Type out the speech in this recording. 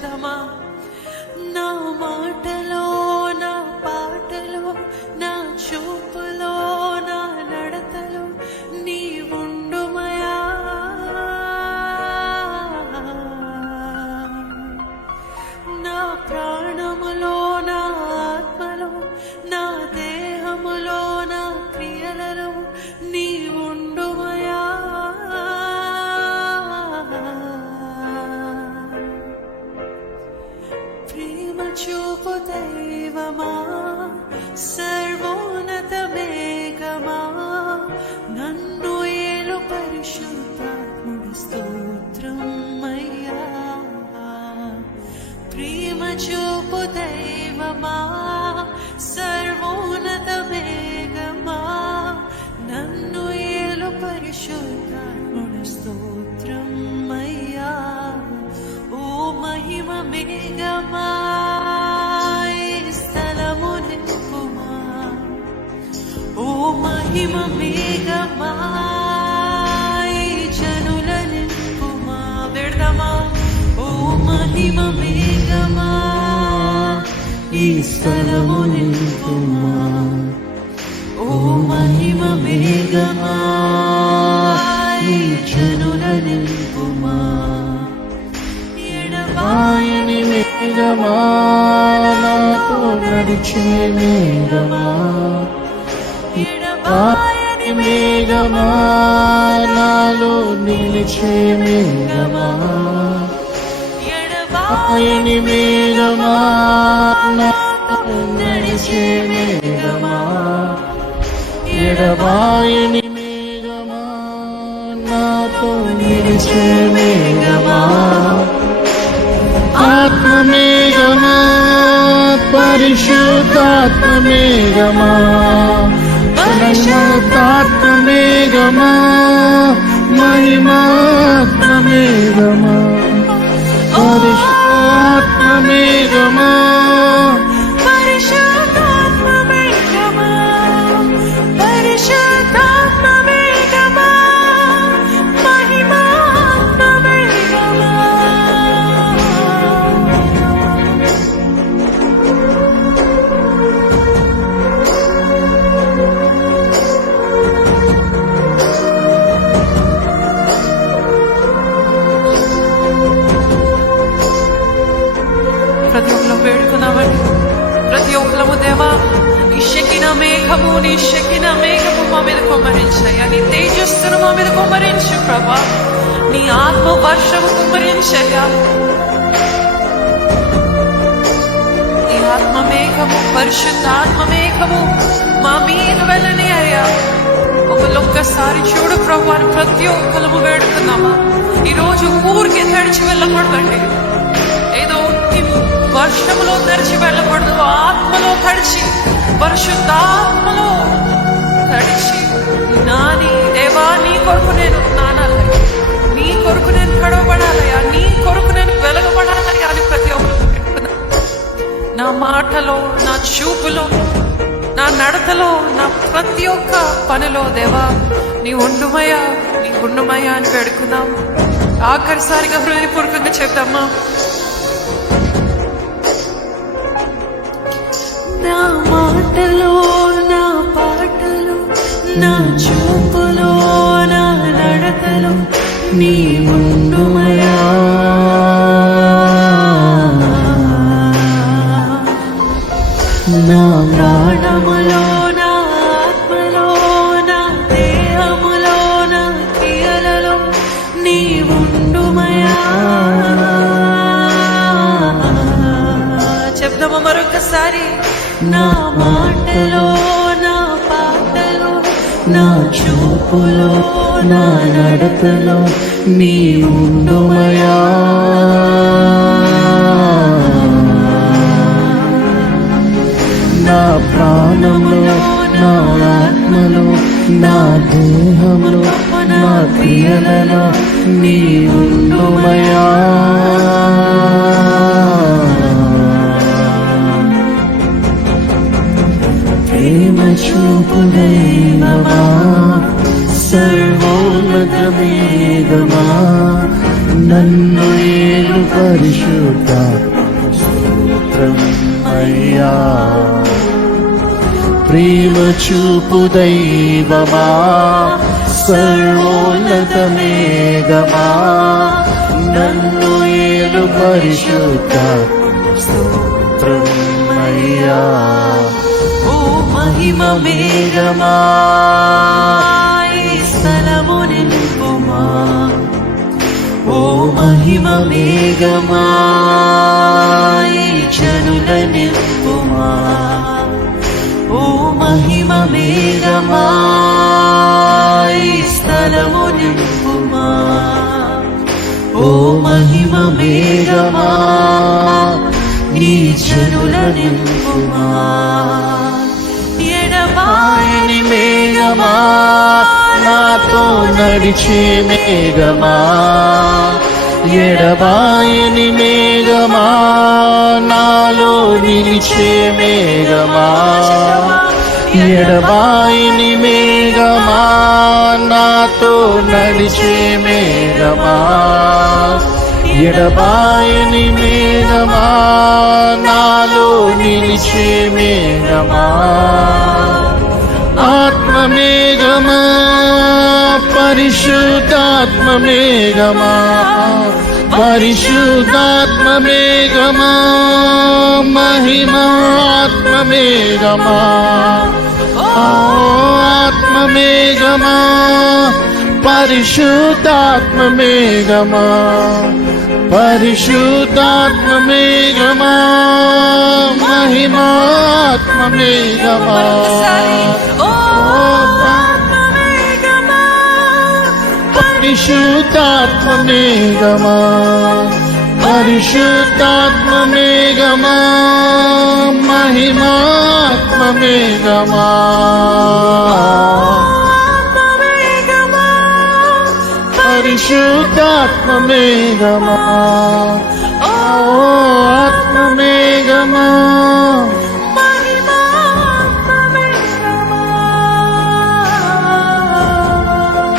చెప్దామా? నా మాటలో, నా పాటలో, నా చూపులో, నా నడతలో నీ ఉండుమయా. నా ప్రాణములో, నా ఆత్మలో, నా దేహములో, నా క్రియలలో నీ ఉండుమయా. ప్రేమ చూపు దైవమా, సర్వోన్నత మేఘమా, నన్ను ఏలు పరిశుద్ధాత్ముడు స్తోత్రం అయ్యా. ప్రేమ చూపు దైవమా, సర్వోన్నత మేఘమా, నన్ను ఏలు పరిశుద్ధాత్ముడు స్తోత్రం అయ్యా. ఓ మహిమ మేఘమా, ఈ స్థలము నింపుమా. ఓ మహిమ మేఘమా, ఈ జనుల నింపుమా. వెడదామా? ఓ మహిమ మేఘమా, ఈ స్థలము నింపుమా. ఓ మహిమ మేఘమా, ఈ జనుల నింపుమా. ఎడబాయని మేఘమా, నాతో నడిచే మేఘమా. ఎడబాయని మేఘమా, నాలో నిలిచే మేఘమా. ఎడబాయని మేఘమా, నాతో నడిచే మేఘమా. ఎడబాయని మేఘమా, నాతో నిలిచే మేఘమా. ఆత్మమేఘమా, పరిశుద్ధాత్మమేఘమా, పరిశుద్ధాత్మమేఘమా, మహిమాత్మమేఘమా, పరిశుద్ధాత్మమేఘమా, పరిశుద్ధాత్మమేఘమా, పరిశుద్ధాత్మమేఘమా, మహిమాత్మమేఘమా. ప్రతి ఒక్కరు వేడుకున్నామండి. ప్రతి ఒక్కరము దేవా, నీ శకిన మేఘము, నీ శకిన మేఘము మా మీద కుమ్మరించాయా. నీ తేజస్సును మా మీద కుమ్మరించు ప్రభా. నీ ఆత్మ వర్షము కుమ్మరించయ్యా. నీ ఆత్మ మేఘము, పరిశుద్ధ ఆత్మ మేఘము మా మీద వెళ్ళని అయ్యా. ఒక్కసారి చూడు ప్రభా, ప్రతి ఒక్కరము వేడుకున్నామా. ఈరోజు ఊరికి తడిచి వెళ్ళకూడదండి. ఏదో వర్షములో తడిచి వెళ్ళకూడదు. ఆత్మలో తడిచి, పరిశుద్ధాత్మలో తడిచి, నాని దేవా, నీ కొరకు నేను నానాలయ్యా, నీ కొరకు నేను కడవబడాలయ్యా, నీ కొరకు నేను వెలగబడాలయ్యా అని ప్రతి ఒక్కరు పెట్టుకున్నా. నా మాటలో, నా చూపులో, నా నడతలో, నా ప్రతి ఒక్క పనిలో దేవా నీ ఉండుమయ్యా, నీ ఉండుమయ్యా అని పెడుకున్నాం. ఆఖరిసారిగా హృదయపూర్వకంగా చెప్తామా. నా మాటలో, నా పాటలో, నా చూపులో, నా నడతలో నీ ఉండుమయా. నా ప్రాణములో, నా ఆత్మలో, నా దేహములో, నా క్రియలలో నీ ఉండుమయా. చెప్దామా మరొకసారి? నా మాటలో, నా పాటలో, నా చూపులో, నా నడతలో నీ ఉండుమయా. నా ప్రాణములో, నా ఆత్మలో, నా దేహములో, నా క్రియలలో నీ ఉండుమయా. ప్రేమ చూపు దైవమా, సర్వోన్నత మేఘమా, నన్ను ఏలు పరిశుద్ధ స్తోత్రం అయ్యా. ప్రేమ చూపు దైవమా, సర్వోన్నత మేఘమా, నన్ను ఏలు పరిశుద్ధ స్తోత్రం అయ్యా. ఓ మహిమ మేఘమా ఈ స్థలము నింపుమా, ఓ మహిమ మేఘమా ఈ జనుల నింపుమా, ఓ మహిమ మేఘమా ఈ స్థలము నింపుమా, ఓ మహిమ మేఘమా ఈ జనుల నింపుమా. ఎడబాయని మేఘమా, నాతో నడిచే మేఘమా, ఎడబాయని మేఘమా, నాలో నిలిచే మేఘమా, ఎడబాయని మేఘమా, నాతో నడిచే మేఘమా, ఎడబాయని మేఘమా, నాలో నిలిచే మేఘమా. ఆత్మ మేఘమా, పరిశుద్ధాత్మ మేఘమా, పరిశుద్ధాత్మ మేఘమా, మహిమాత్మ మేఘమా, ఆత్మ మేఘమా, పరిశుద్ధాత్మ మేఘమా, పరిశుద్ధాత్మ మేఘమా, మహిమాత్మ మేఘమా, పరిశుద్ధాత్మ మేఘమా, పరిశుద్ధాత్మ మేఘమా, మహిమాత్మ మేఘమా, పరిశుద్ధాత్మ మేఘమా, ఆత్మ మేఘమా,